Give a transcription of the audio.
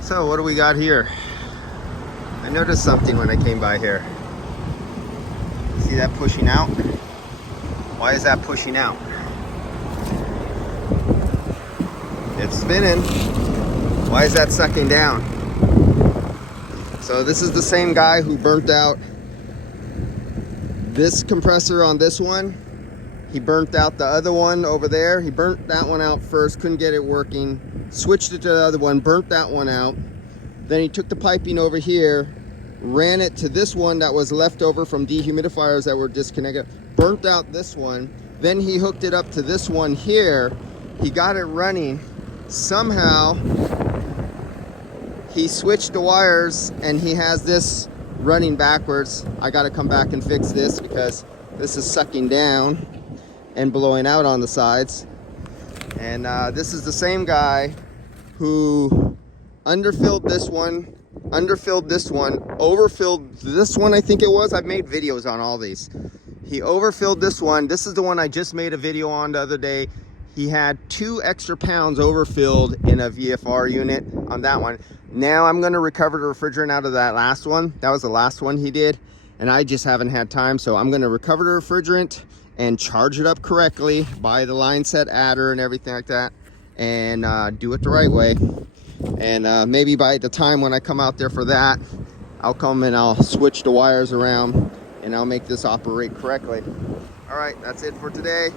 So what do we got here? I noticed something when I came by here. See that pushing out? Why is that pushing out? It's spinning. Why is that sucking down? So this is the same guy who burnt out this compressor on this one. He burnt out the other one over there. He burnt that one out first, couldn't get it working. Switched it to the other one, burnt that one out. Then he took the piping over here, ran it to this one that was left over from dehumidifiers that were disconnected, burnt out this one. Then he hooked it up to this one here. He got it running. Somehow, he switched the wires and he has this running backwards. I gotta come back and fix this because this is sucking down and blowing out on the sides. And this is the same guy who underfilled this one, overfilled this one, I think it was. I've made videos on all these. He overfilled this one. This is the one I just made a video on the other day. He had 2 extra pounds overfilled in a VFR unit on that one. Now I'm gonna recover the refrigerant out of that last one. That was the last one he did, and I just haven't had time. So I'm gonna recover the refrigerant and charge it up correctly, buy the line set adder and everything like that, and do it the right way. And maybe by the time when I come out there for that, I'll come and I'll switch the wires around and I'll make this operate correctly. All right, that's it for today.